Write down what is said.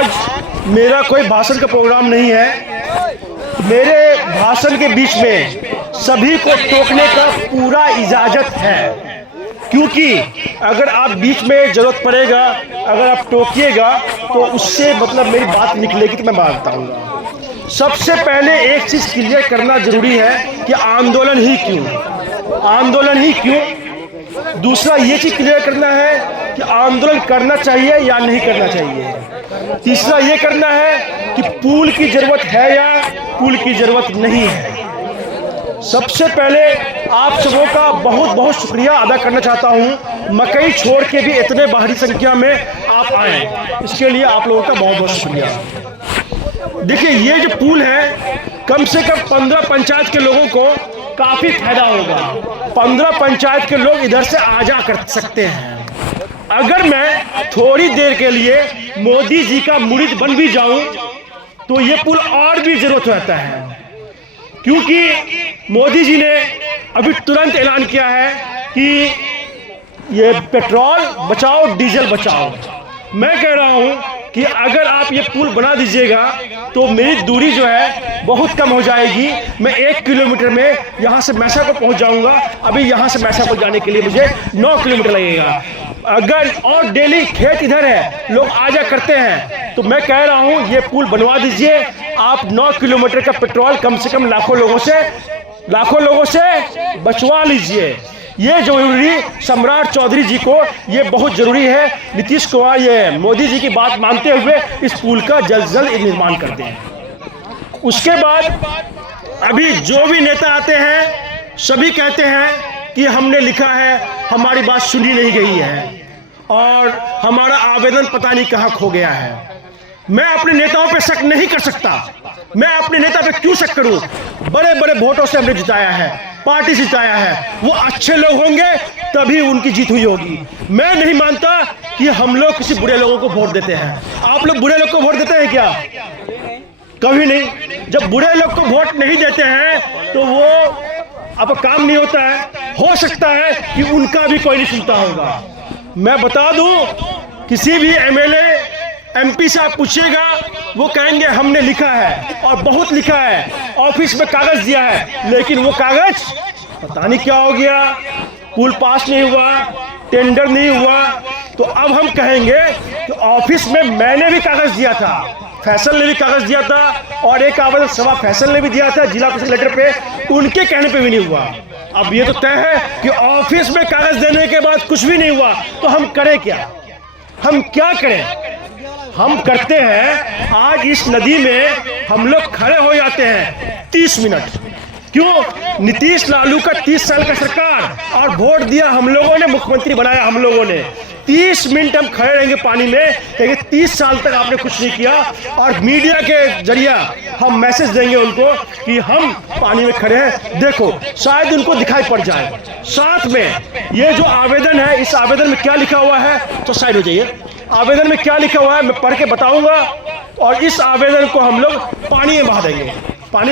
आज मेरा कोई भाषण का प्रोग्राम नहीं है। मेरे भाषण के बीच में सभी को टोकने का पूरा इजाज़त है, क्योंकि अगर आप बीच में ज़रूरत पड़ेगा, अगर आप टोकिएगा तो उससे मतलब मेरी बात निकलेगी तो मैं बात बताऊँगा। सबसे पहले एक चीज़ क्लियर करना ज़रूरी है कि आंदोलन ही क्यों, आंदोलन ही क्यों। दूसरा ये चीज़ क्लियर करना है कि आंदोलन करना चाहिए या नहीं करना चाहिए। तीसरा ये करना है कि पुल की ज़रूरत है या पुल की ज़रूरत नहीं है। सबसे पहले आप सबों का बहुत बहुत शुक्रिया अदा करना चाहता हूं। मकई छोड़ के भी इतने भारी संख्या में आप आए, इसके लिए आप लोगों का बहुत बहुत शुक्रिया। देखिए, ये जो पुल है कम से कम 15 पंचायत के लोगों को काफ़ी फायदा होगा। 15 पंचायत के लोग इधर से आ जा कर सकते हैं। अगर मैं थोड़ी देर के लिए मोदी जी का मुरीद बन भी जाऊं तो ये पुल और भी जरूरत रहता है, क्योंकि मोदी जी ने अभी तुरंत ऐलान किया है कि ये पेट्रोल बचाओ डीजल बचाओ। मैं कह रहा हूं कि अगर आप ये पुल बना दीजिएगा तो मेरी दूरी जो है बहुत कम हो जाएगी। मैं 1 किलोमीटर में यहाँ से मैसा को पहुँच जाऊँगा। अभी यहाँ से मैसा को जाने के लिए मुझे 9 किलोमीटर लगेगा। अगर और डेली खेत इधर है, लोग आ जा करते हैं, तो मैं कह रहा हूँ ये पुल बनवा दीजिए। आप 9 किलोमीटर का पेट्रोल कम से कम लाखों लोगों से बचवा लीजिए। ये जरूरी सम्राट चौधरी जी को ये बहुत ज़रूरी है। नीतीश कुमार ये मोदी जी की बात मानते हुए इस पुल का जल्द से जल्द निर्माण करते हैं। उसके बाद अभी जो भी नेता आते हैं सभी कहते हैं कि हमने लिखा है, हमारी बात सुनी नहीं गई है और हमारा आवेदन पता नहीं कहाँ खो गया है। मैं अपने नेताओं पे शक नहीं कर सकता। मैं अपने नेता पे क्यों शक करूं? बड़े बड़े वोटों से हमने जिताया है, पार्टी से जिताया है। वो अच्छे लोग होंगे तभी उनकी जीत हुई होगी। मैं नहीं मानता कि हम लोग किसी बुरे लोगों को वोट देते हैं। आप लोग बुरे लोग को वोट देते हैं क्या? कभी नहीं। जब बुरे लोग को वोट नहीं देते हैं तो वो अब काम नहीं होता है। हो सकता है कि उनका भी कोई नहीं सुनता होगा। मैं बता दूं, किसी भी एमएलए एमपी से आप पूछिएगा, वो कहेंगे हमने लिखा है और बहुत लिखा है, ऑफिस में कागज दिया है, लेकिन वो कागज पता नहीं क्या हो गया। पुल पास नहीं हुआ, टेंडर नहीं हुआ। तो अब हम कहेंगे कि ऑफिस में मैंने भी कागज दिया था, फैसल ने भी कागज दिया था और एक आवेदन सभा फैसल ने भी दिया था जिला परिषद लेटर पे, उनके कहने पे भी नहीं हुआ। अब ये तो तय है कि ऑफिस में कागज देने के बाद कुछ भी नहीं हुआ, तो हम करें क्या? हम क्या करें? हम करते हैं, आज इस नदी में हम लोग खड़े हो जाते हैं 30 मिनट। क्यों? नीतीश लालू का 30 साल का सरकार और वोट दिया हम लोगों ने, मुख्यमंत्री बनाया हम लोगों ने। 30 मिनट हम खड़े रहेंगे पानी में, कहेंगे 30 साल तक आपने कुछ नहीं किया, और मीडिया के जरिए हम मैसेज देंगे उनको कि हम पानी में खड़े हैं, देखो, शायद उनको दिखाई पड़ जाए। साथ में ये जो आवेदन है, इस आवेदन में क्या लिखा हुआ है, तो साइड हो जाइए। आवेदन में क्या लिखा हुआ है मैं पढ़ के बताऊंगा, और इस आवेदन को हम लोग पानी में बहा देंगे। पानी